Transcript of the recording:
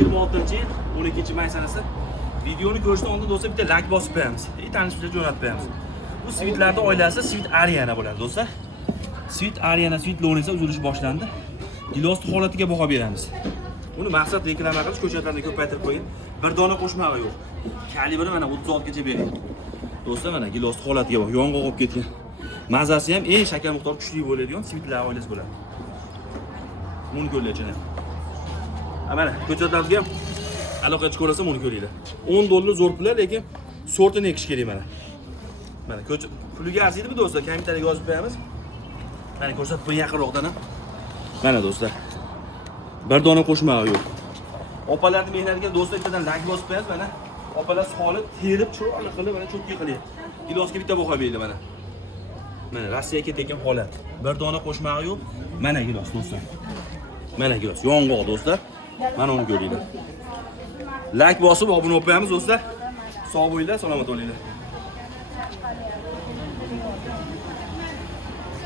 2026-yil 12-may sanasi. Videoni ko'rishdan oldin do'stlar bitta like bosib qo'yamiz. Tanishlarga jo'natib qo'yamiz. Bu svitlarning oilasi Svit Ariana bo'ladi do'stlar. Svit Ariana, Svit Lorensa uzilish boshlandi. Gilosni holatiga baho beramiz. Buni maqsad reklama qilish, ko'chatlarni ko'paytirib qo'ying. Bir dona qo'shmag'i yo'q. Kalibri mana 36 gacha bering. Do'stlar mana gilosni holatiga bak, yong'oq olib ketgan. Mazasi ham eng shakar miqdori kuchli bo'ladigan svitlar oilasi bo'ladi. Buni ko'rlaychana. Mana ko'chatlarga ham aloqachi ko'rasam uni ko'ringlar. $10 zo'r pullar, lekin sortini ekish kerak mana. Mana ko'chat puliga arziydi bu do'stlar, kommentariyga yozib qo'yamiz. Mana ko'rsatib qo'ying yaqinroqdan ham. Mana do'stlar. Bir dona qo'shmag'i yo'q. Opalarning mehnatiga do'stlar bittadan like bosib qo'yasiz mana. Opalar solib, terib, chiroyli qilib mana cho'tki qilyapti. Gilosga bitta baho berdi mana. Mana Rossiyaga ketayotgan holat. Bir dona qo'shmag'i yo'q. Mana gilos do'stlar. Mana gilos, yong'oq do'stlar. Mana uni ko'ringlar. Like bosib obuna bo'lib qo'yamiz do'stlar. Sog' bo'linglar, salomat bo'linglar.